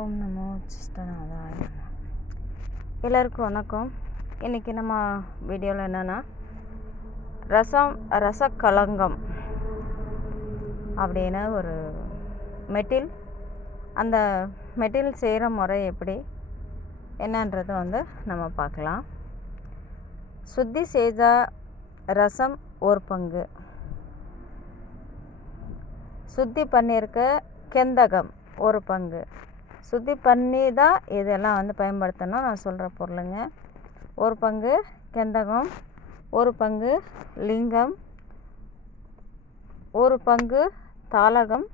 ஓம் நமோ சிஸ்டநாதாய எல்லாருக்கும் வணக்கம். இன்றைக்கி நம்ம வீடியோவில் என்னென்னா ரசம் ரசக்கலங்கம் அப்படின்னு ஒரு மெட்டில். அந்த மெட்டில் செய்கிற முறை எப்படி என்னன்றது வந்து நம்ம பார்க்கலாம். சுத்தி செய்த ரசம் ஒரு பங்கு. சுத்தி பண்ணியிருக்க கெந்தகம் ஒரு பங்கு. சுத்தி பண்ணி தான் இதெல்லாம் வந்து பயன்படுத்தணும். நான் சொல்கிற பொருளுங்க. ஒரு பங்கு கெந்தகம் ஒரு பங்கு லிங்கம் ஒரு பங்கு தாளகம்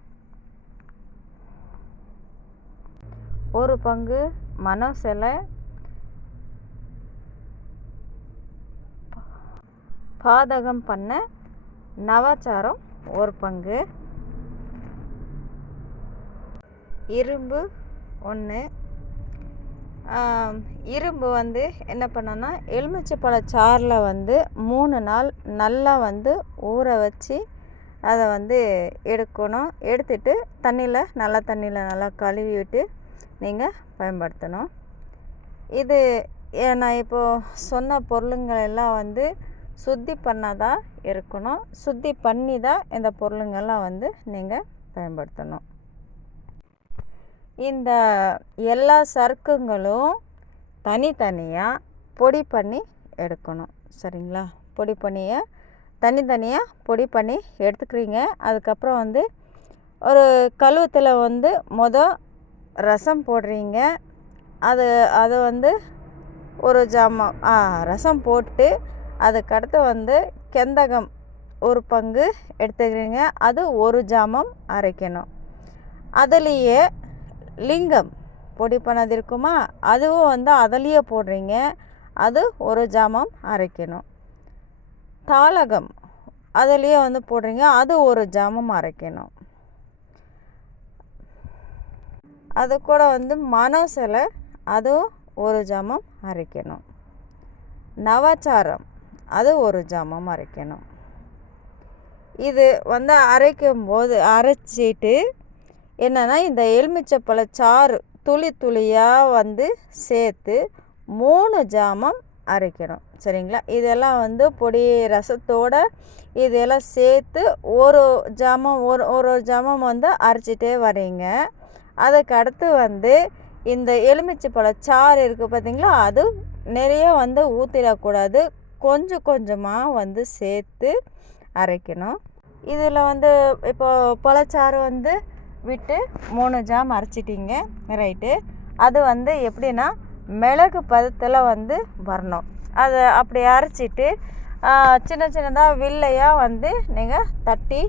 ஒரு பங்கு மனோ சிலை பாதகம் பண்ண நவாச்சாரம் ஒரு பங்கு. இரும்பு ஒன்று இரும்பு வந்து என்ன பண்ணோன்னா எலுமிச்சைப்பழ சாறில் வந்து மூணு நாள் நல்லா வந்து ஊற வச்சு அதை வந்து எடுக்கணும். எடுத்துட்டு தண்ணியில் நல்லா தண்ணியில் நல்லா கழுவி விட்டு நீங்கள் பயன்படுத்தணும். இது நான் இப்போது சொன்ன பொருளுங்கள் எல்லாம் வந்து சுத்தி பண்ணாதான் இருக்கணும் சுத்தி பண்ணி தான் இந்த பொருளுங்கள்லாம் வந்து நீங்கள் பயன்படுத்தணும். இந்த எல்லா சர்க்குங்களும் தனித்தனியாக பொடி பண்ணி எடுக்கணும். சரிங்களா? பொடி பண்ணியை தனித்தனியாக பொடி பண்ணி எடுத்துக்கிறீங்க. அதுக்கப்புறம் வந்து ஒரு கழுவத்தில் வந்து மொத ரசம் போடுறீங்க. அது அது வந்து ஒரு ஜாமான் ரசம் போட்டு அதுக்கடுத்து வந்து கெந்தகம் ஒரு பங்கு எடுத்துக்கிறீங்க. அது ஒரு ஜாமம் அரைக்கணும். அதுலேயே லிங்கம் பொடி பண்ணது இருக்குமா? அதுவும் வந்து அதுலேயே போடுறீங்க. அது ஒரு ஜாமம் அரைக்கணும். தாளகம் அதுலேயே வந்து போடுறீங்க. அது ஒரு ஜாமம் அரைக்கணும். அது கூட வந்து மனோசிலை அதுவும் ஒரு ஜாமம் அரைக்கணும். நவாச்சாரம் அது ஒரு ஜாமம் அரைக்கணும். இது வந்து அரைக்கும் போது அரைச்சிட்டு என்னென்னா இந்த எலுமிச்சப்பழ சாறு துளி துளியாக வந்து சேர்த்து மூணு ஜாமம் அரைக்கணும். சரிங்களா? இதெல்லாம் வந்து பொடி ரசத்தோட இதெல்லாம் சேர்த்து ஒரு ஜாமம் ஒரு ஒரு ஜாமம் வந்து அரைச்சிட்டே வரீங்க. அதுக்கு அடுத்து வந்து இந்த எலுமிச்சைப்பழ சாறு இருக்குது பார்த்தீங்களா? அது நிறைய வந்து ஊற்றிடக்கூடாது கொஞ்சம் கொஞ்சமாக வந்து சேர்த்து அரைக்கணும். இதில் வந்து இப்போ பழச்சாறு வந்து விட்டு மூணு ஜாம் அரைச்சிட்டிங்க ரைட்டு. அது வந்து எப்படின்னா மிளகு பதத்தில் வந்து வரணும். அதை அப்படி அரைச்சிட்டு சின்ன சின்னதாக வில்லையாக வந்து நீங்கள் தட்டி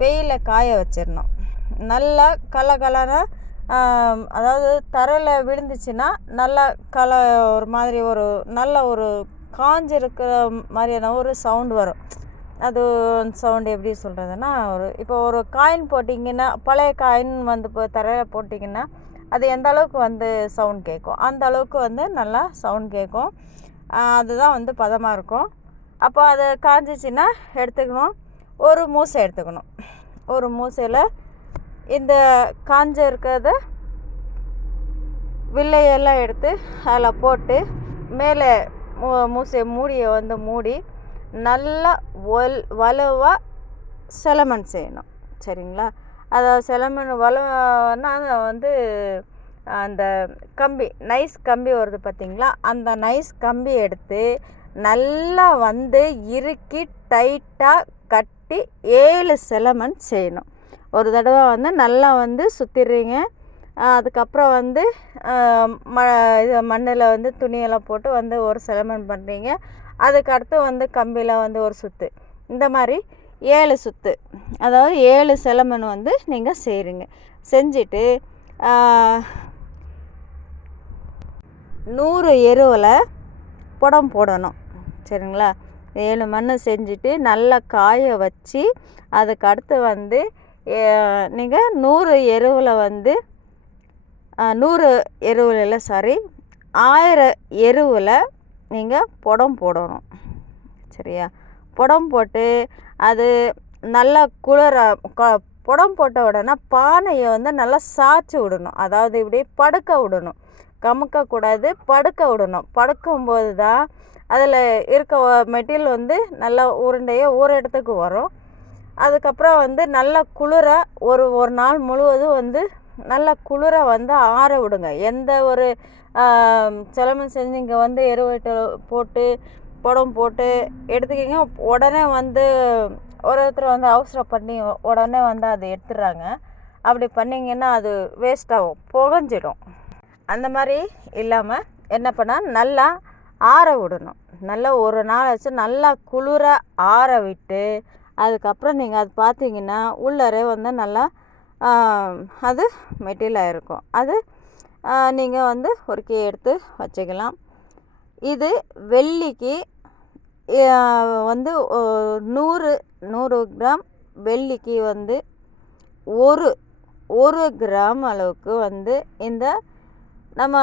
வெயிலில் காய வச்சிடணும் நல்லா கலர் அதாவது தரையில் விழுந்துச்சுன்னா நல்லா கல ஒரு மாதிரி ஒரு நல்ல ஒரு காஞ்சிருக்கிற மாதிரியான ஒரு சவுண்டு வரும். அது சவுண்டு எப்படி சொல்கிறதுன்னா ஒரு இப்போ ஒரு காயின் போட்டிங்கன்னா பழைய காயின் வந்து இப்போ தரையில் போட்டிங்கன்னா அது எந்த அளவுக்கு வந்து சவுண்ட் கேட்கும்? அந்த அளவுக்கு வந்து நல்லா சவுண்ட் கேட்கும். அதுதான் வந்து பதமாக இருக்கும். அப்போ அது காஞ்சிச்சின்னா எடுத்துக்கணும். ஒரு மூசை எடுத்துக்கணும். ஒரு மூசையில் இந்த காஞ்ச இருக்கிறத வில்லையெல்லாம் எடுத்து அதில் போட்டு மேலே மூ மூசையை மூடியை வந்து மூடி நல்லா ஒல் வலுவாக செலமன் செய்யணும். சரிங்களா? அதை செலமன் வலுவானா வந்து அந்த கம்பி நைஸ் கம்பி வருது பார்த்திங்களா அந்த நைஸ் கம்பி எடுத்து நல்லா வந்து இறுக்கி டைட்டாக கட்டி ஏழு செலமன் செய்யணும். ஒரு தடவை வந்து நல்லா வந்து சுற்றிடுறீங்க அதுக்கப்புறம் வந்து ம இது மண்ணில் வந்து துணியெல்லாம் போட்டு வந்து ஒரு செலமன் பண்ணுறீங்க அதுக்கு அடுத்து வந்து கம்பியில் வந்து ஒரு சுற்று இந்த மாதிரி ஏழு சுற்று அதாவது ஏழு சிலம்பன் வந்து நீங்கள் செய்கிறீங்க செஞ்சுட்டு நூறு எருவில் புடம் போடணும். சரிங்களா? ஏழு மண் செஞ்சுட்டு நல்லா காய வச்சு அதுக்கு அடுத்து வந்து நீங்கள் நூறு எருவில் வந்து நூறு எருவில் இல்லை சாரி ஆயிரம் எருவில் நீங்கள் புடம் போடணும். சரியா? புடம் போட்டு அது நல்லா குளிர க புடம் போட்ட உடனே பானையை வந்து நல்லா சாய்ச்சி விடணும். அதாவது இப்படி படுக்க விடணும். கமுக்கக்கூடாது படுக்க விடணும். படுக்கும்போது தான் அதில் இருக்க மெட்டீரியல் வந்து நல்லா உருண்டையாக ஒரு இடத்துக்கு வரும். அதுக்கப்புறம் வந்து நல்லா குளிர ஒரு ஒரு நாள் முழுவதும் வந்து நல்லா குளிர வந்து ஆற விடுங்க. எந்த ஒரு சிலம்பம் செஞ்சு இங்கே வந்து எருவட்டை போட்டு புடம் போட்டு எடுத்துக்கிங்க. உடனே வந்து ஒரு ஒருத்தர் வந்து அவசரம் பண்ணி உடனே வந்து அதை எடுத்துடுறாங்க. அப்படி பண்ணிங்கன்னா அது வேஸ்ட் ஆகும் புகஞ்சிடும். அந்த மாதிரி இல்லாமல் என்ன பண்ணால் நல்லா ஆற விடணும். நல்லா ஒரு நாள் வச்சு நல்லா குளிர ஆற விட்டு அதுக்கப்புறம் நீங்கள் அது பார்த்தீங்கன்னா உள்ளரே வந்து நல்லா அது மெட்டீரியலாக இருக்கும் அது நீங்கள் வந்து ஒருக்கி எடுத்து வச்சுக்கலாம். இது வெள்ளிக்கு வந்து நூறு நூறு கிராம் வெள்ளிக்கு வந்து ஒரு ஒரு கிராம் அளவுக்கு வந்து இந்த நம்ம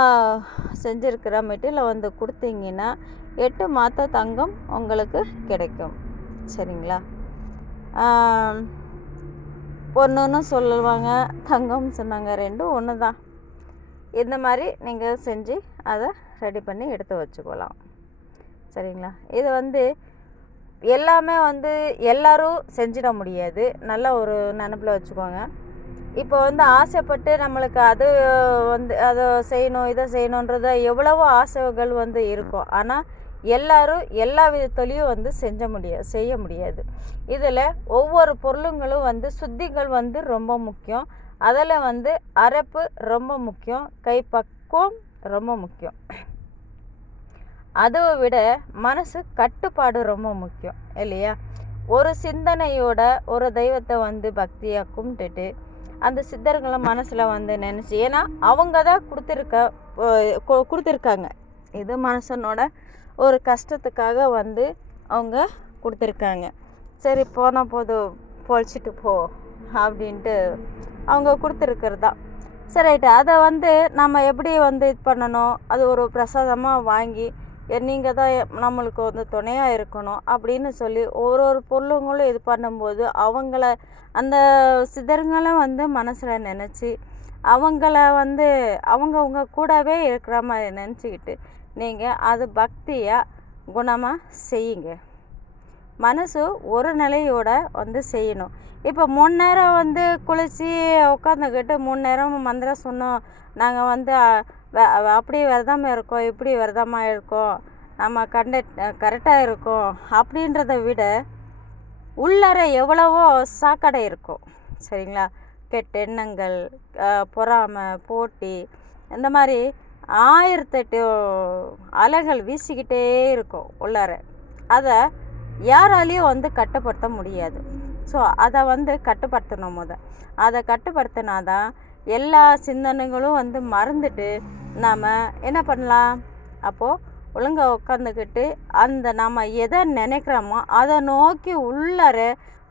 செஞ்சுருக்கிற மெட்டீரியலை வந்து கொடுத்தீங்கன்னா எட்டு மாத தங்கம் உங்களுக்கு கிடைக்கும். சரிங்களா? பொண்ணுன்னு சொல்லுவாங்க. தங்கம் சொன்னாங்க. ரெண்டும் ஒன்று தான் இந்த மாதிரி நீங்கள் செஞ்சு அதை ரெடி பண்ணி எடுத்து வச்சுக்கலாம். சரிங்களா? இது வந்து எல்லாமே வந்து எல்லோரும் செஞ்சிட முடியாது. நல்ல ஒரு நினப்பில் வச்சுக்கோங்க. இப்போ வந்து ஆசைப்பட்டு நம்மளுக்கு அது வந்து அதை செய்யணும் இதை செய்யணுன்றத எவ்வளவோ ஆசைகள் வந்து இருக்கும். ஆனால் எல்லாரும் எல்லா விதத்துலேயும் வந்து செஞ்ச முடியாது செய்ய முடியாது. இதில் ஒவ்வொரு பொருளுங்களும் வந்து சுத்திகள் வந்து ரொம்ப முக்கியம். அதில் வந்து அரைப்பு ரொம்ப முக்கியம். கைப்பக்குவம் ரொம்ப முக்கியம். அதை விட மனசு கட்டுப்பாடு ரொம்ப முக்கியம் இல்லையா? ஒரு சிந்தனையோட ஒரு தெய்வத்தை வந்து பக்தியாக கும்பிட்டுட்டு அந்த சித்தர்களை மனசில் வந்து நினச்சி ஏன்னா அவங்க தான் கொடுத்துருக்க கொடுத்துருக்காங்க. இது மனுஷனோட ஒரு கஷ்டத்துக்காக வந்து அவங்க கொடுத்துருக்காங்க. சரி போனால் போதும் பொழைச்சிட்டு போ அப்படின்ட்டு அவங்க கொடுத்துருக்கிறது. தான் சரிட்டு அதை வந்து நம்ம எப்படி வந்து இது பண்ணணும்? அது ஒரு பிரசாதமாக வாங்கி நீங்கள் தான் நம்மளுக்கு வந்து துணையாக இருக்கணும் அப்படின்னு சொல்லி ஒரு ஒரு பொருளுங்களும் இது பண்ணும்போது அவங்கள அந்த சிதறுங்களை வந்து மனசில் நினச்சி அவங்கள வந்து அவங்கவுங்க கூடவே இருக்கிற மாதிரி நினச்சிக்கிட்டு நீங்கள் அது பக்தியாக குணமாக செய்யுங்க. மனசு ஒரு நிலையோட வந்து செய்யணும். இப்போ மூணு நேரம் வந்து குளித்து உட்காந்துக்கிட்டு மூணு நேரம் மந்திரம் சொன்னோம். நாங்கள் வந்து அப்படி விரதமாக இருக்கோம் இப்படி விரதமாக இருக்கோம். நம்ம கண்ட கரெக்டாக இருக்கோம் அப்படின்றத விட உள்ளற எவ்வளவோ சாக்கடை இருக்கும். சரிங்களா? கெட்ட எண்ணங்கள் பொறாமை போட்டி இந்த மாதிரி ஆயிரத்தெட்டு அலைகள் வீசிக்கிட்டே இருக்கும் உள்ளார. அதை யாராலையும் வந்து கட்டுப்படுத்த முடியாது. ஸோ அதை வந்து கட்டுப்படுத்தணும் முத. அதை கட்டுப்படுத்தினா தான் எல்லா சிந்தனைகளும் வந்து மறந்துட்டு நாம் என்ன பண்ணலாம்? அப்போது ஒழுங்காக உட்காந்துக்கிட்டு அந்த நம்ம எதை நினைக்கிறோமோ அதை நோக்கி உள்ளார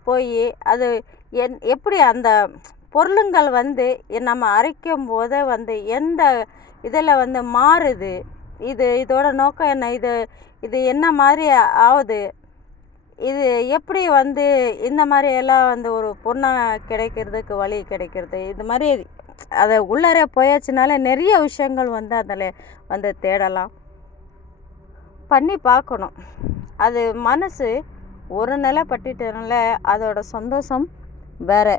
போய் அது என் எப்படி அந்த பொருளுங்கள் வந்து நம்ம அரைக்கும் போதே வந்து எந்த இதில் வந்து மாறுது. இது இதோட நோக்கம் என்ன? இது இது என்ன மாதிரி ஆகுது? இது எப்படி வந்து இந்த மாதிரி எல்லாம் வந்து ஒரு பொண்ணை கிடைக்கிறதுக்கு வழி கிடைக்கிறது? இது மாதிரி அதை உள்ளார போயாச்சுனால நிறைய விஷயங்கள் வந்து அதில் வந்து தேடலாம். பண்ணி பார்க்கணும். அது மனசு ஒரு நிலை பட்டுட்டனால அதோட சந்தோஷம் வேறு.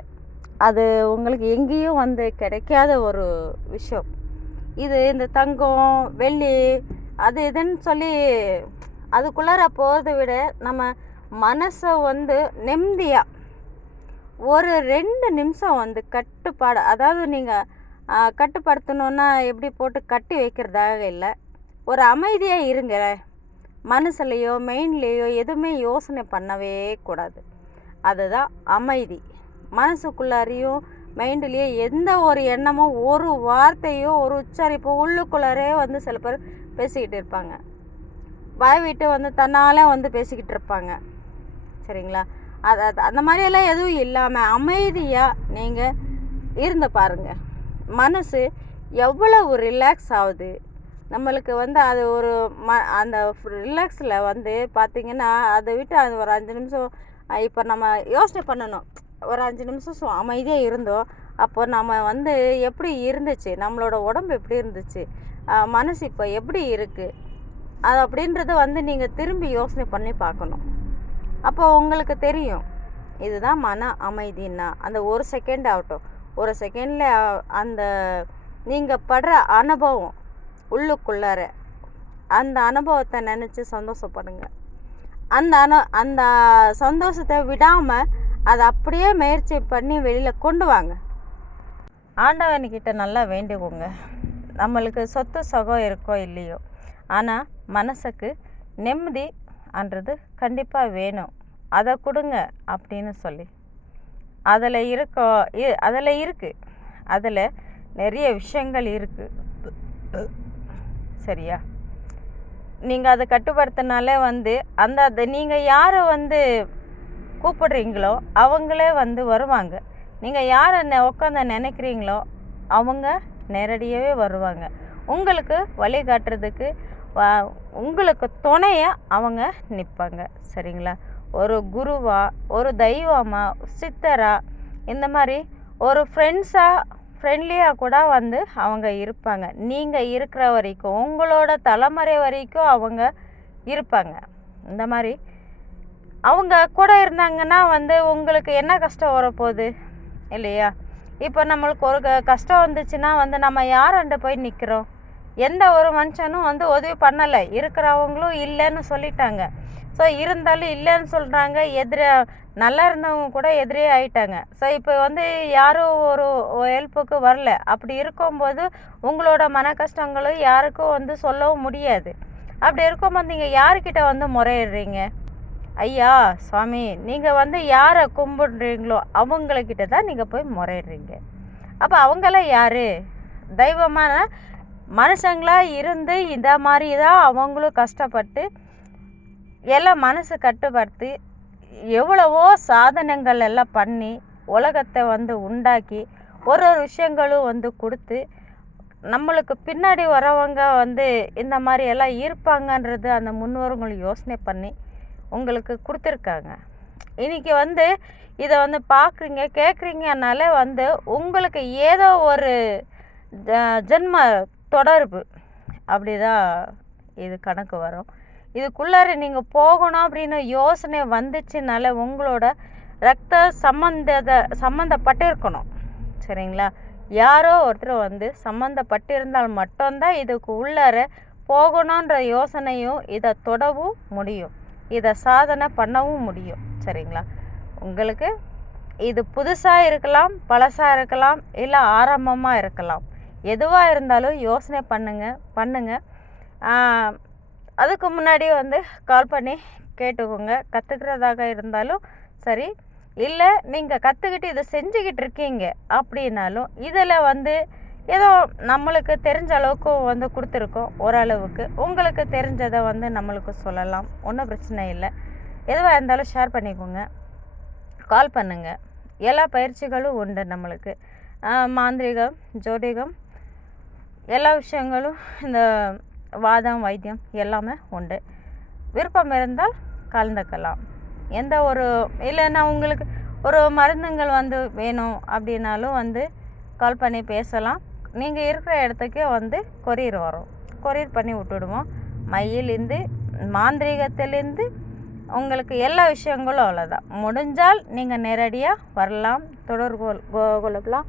அது உங்களுக்கு எங்கேயும் வந்து கிடைக்காத ஒரு விஷயம். இது இந்த தங்கம் வெள்ளி அது இதுன்னு சொல்லி அதுக்குள்ளார போகிறத விட நம்ம மனசை வந்து நிம்மதியாக ஒரு ரெண்டு நிமிஷம் வந்து கட்டுப்பாடு அதாவது நீங்கள் கட்டுப்படுத்தணுன்னா எப்படி போட்டு கட்டி வைக்கிறதாக இல்லை. ஒரு அமைதியாக இருங்க. மனசுலையோ மெயின்லேயோ எதுவுமே யோசனை பண்ணவே கூடாது. அதுதான் அமைதி. மனசுக்குள்ளாரையும் மைண்டுலேயே எந்த ஒரு எண்ணமோ ஒரு வார்த்தையோ ஒரு உச்சரிப்போ உள்ளுக்குள்ளாரே வந்து சில பேர் பேசிக்கிட்டு இருப்பாங்க. வாய் விட்டு வந்து தன்னாலே வந்து பேசிக்கிட்டு இருப்பாங்க. சரிங்களா? அது அது அந்த மாதிரியெல்லாம் எதுவும் இல்லாமல் அமைதியாக நீங்கள் இருந்து பாருங்கள் மனசு எவ்வளவு ரிலாக்ஸ் ஆகுது. நம்மளுக்கு வந்து அது ஒரு ம அந்த ரிலாக்ஸில் வந்து பார்த்திங்கன்னா அதை விட்டு அது ஒரு அஞ்சு நிமிஷம் இப்போ நம்ம யோசனை பண்ணணும். ஒரு அஞ்சு நிமிஷம் சு அமைதியாக இருந்தோம் அப்போ நம்ம வந்து எப்படி இருந்துச்சு? நம்மளோட உடம்பு எப்படி இருந்துச்சு? மனசு இப்போ எப்படி இருக்குது அது அப்படின்றத வந்து நீங்கள் திரும்பி யோசனை பண்ணி பார்க்கணும். அப்போ உங்களுக்கு தெரியும். இதுதான் மன அமைதின்னா அந்த ஒரு செகண்ட் ஆகட்டும். ஒரு செகண்டில் அந்த நீங்கள் படுற அனுபவம் உள்ளுக்குள்ளார அந்த அனுபவத்தை நினச்சி சந்தோஷப்படுங்க. அந்த அனு அந்த சந்தோஷத்தை விடாமல் அதை அப்படியே முயற்சி பண்ணி வெளியில் கொண்டு வாங்க. ஆண்டவன்கிட்ட நல்லா வேண்டிக்கோங்க நம்மளுக்கு சொத்து சுகம் இருக்கோ இல்லையோ. ஆனால் மனசுக்கு நிம்மதி அன்றது கண்டிப்பாக வேணும். அதை கொடுங்க அப்படின்னு சொல்லி. அதில் இருக்கோ அதில் இருக்குது அதில் நிறைய விஷயங்கள் இருக்குது சரியா? நீங்கள் அதை கட்டுப்படுத்தினாலே வந்து அந்த அதை நீங்கள் யாரை வந்து கூப்பிடுறீங்களோ அவங்களே வந்து வருவாங்க. நீங்கள் யாரை நெ உட்காந்து நினைக்கிறீங்களோ அவங்க நேரடியாகவே வருவாங்க. உங்களுக்கு வழிகாட்டுறதுக்கு உங்களுக்கு துணையாக அவங்க நிற்பாங்க சரிங்களா? ஒரு குருவா ஒரு தெய்வமா சித்தரா இந்த மாதிரி ஒரு ஃப்ரெண்ட்ஸாக ஃப்ரெண்ட்லியாக கூட வந்து அவங்க இருப்பாங்க. நீங்கள் இருக்கிற வரைக்கும் உங்களோட தலைமுறை வரைக்கும் அவங்க இருப்பாங்க. இந்த மாதிரி அவங்க கூட இருந்தாங்கன்னா வந்து உங்களுக்கு என்ன கஷ்டம் வரப்போகுது? இல்லையா? இப்போ நம்மளுக்கு ஒரு கஷ்டம் வந்துச்சுன்னா வந்து நம்ம யாராண்ட போய் நிற்கிறோம் எந்த ஒரு மனுஷனும் வந்து உதவி பண்ணலை. இருக்கிறவங்களும் இல்லைன்னு சொல்லிட்டாங்க. ஸோ இருந்தாலும் இல்லைன்னு சொல்கிறாங்க எதிர நல்லா இருந்தவங்க கூட எதிரே ஆயிட்டாங்க. ஸோ இப்போ வந்து யாரும் ஒரு ஹெல்ப்புக்கு வரல. அப்படி இருக்கும்போது உங்களோட மன கஷ்டங்களும் யாருக்கும் வந்து சொல்லவும் முடியாது. அப்படி இருக்கும்போது நீங்கள் யாருக்கிட்ட வந்து முறையிடுறீங்க? ஐயா சுவாமி நீங்கள் வந்து யாரை கும்பிடுறீங்களோ அவங்கக்கிட்ட தான் நீங்கள் போய் முறையிடுறீங்க. அப்போ அவங்களாம் யார்? தெய்வமான மனுஷங்களாக இருந்து இந்த மாதிரி தான் அவங்களும் கஷ்டப்பட்டு எல்லாம் மனசு கட்டுப்படுத்தி எவ்வளவோ சாதனைகள் எல்லாம் பண்ணி உலகத்தை வந்து உண்டாக்கி ஒரு ஒரு விஷயங்களும் வந்து கொடுத்து நம்மளுக்கு பின்னாடி வரவங்க வந்து இந்த மாதிரி எல்லாம் இருப்பாங்கன்றது அந்த முன்னோர்கள் யோசனை பண்ணி உங்களுக்கு கொடுத்துருக்காங்க. இன்றைக்கி வந்து இதை வந்து பார்க்குறீங்க கேட்குறீங்கனால வந்து உங்களுக்கு ஏதோ ஒரு ஜென்ம தொடர்பு. அப்படி தான் இது கணக்கு வரும். இதுக்குள்ளார நீங்கள் போகணும் அப்படின்னு யோசனை வந்துச்சுனால உங்களோட ரத்த சம்மந்தத சம்மந்தப்பட்டிருக்கணும் சரிங்களா? யாரோ ஒருத்தர் வந்து சம்மந்தப்பட்டிருந்தால் மட்டும்தான் இதுக்கு உள்ளார போகணுன்ற யோசனையும் இதை தொடவும் முடியும். இதை சாதனை பண்ணவும் முடியும் சரிங்களா? உங்களுக்கு இது புதுசாக இருக்கலாம் பழசாக இருக்கலாம் இல்லை ஆரம்பமாக இருக்கலாம். எதுவாக இருந்தாலும் யோசனை பண்ணுங்கள் பண்ணுங்கள் அதுக்கு முன்னாடி வந்து கால் பண்ணி கேட்டுக்கோங்க. கற்றுக்கிறதாக இருந்தாலும் சரி இல்லை நீங்கள் கற்றுக்கிட்டு இதை செஞ்சுக்கிட்டு இருக்கீங்க அப்படின்னாலும் இதில் வந்து ஏதோ நம்மளுக்கு தெரிஞ்ச அளவுக்கு வந்து கொடுத்துருக்கோம் ஓரளவுக்கு. உங்களுக்கு தெரிஞ்சதை வந்து நம்மளுக்கு சொல்லலாம். ஒன்றும் பிரச்சனை இல்லை. எதுவாக இருந்தாலும் ஷேர் பண்ணிக்கோங்க. கால் பண்ணுங்கள் எல்லா பயிற்சிகளும் உண்டு நம்மளுக்கு. மாந்திரிகம் ஜோதிகம் எல்லா விஷயங்களும் இந்த வாதம் வைத்தியம் எல்லாமே உண்டு. விருப்பம் இருந்தால் கலந்துக்கலாம். எந்த ஒரு இல்லைன்னா உங்களுக்கு ஒரு மருந்துங்கள் வந்து வேணும் அப்படின்னாலும் வந்து கால் பண்ணி பேசலாம். நீங்கள் இருக்கிற இடத்துக்கே வந்து கொரியர் வரும். கொரியர் பண்ணி விட்டுடுவோம். மயிலேருந்து மாந்திரீகத்திலேருந்து உங்களுக்கு எல்லா விஷயங்களும் அவ்வளோதான் முடிஞ்சால் நீங்கள் நேரடியாக வரலாம். தொடர்பு கொள்ளலாம்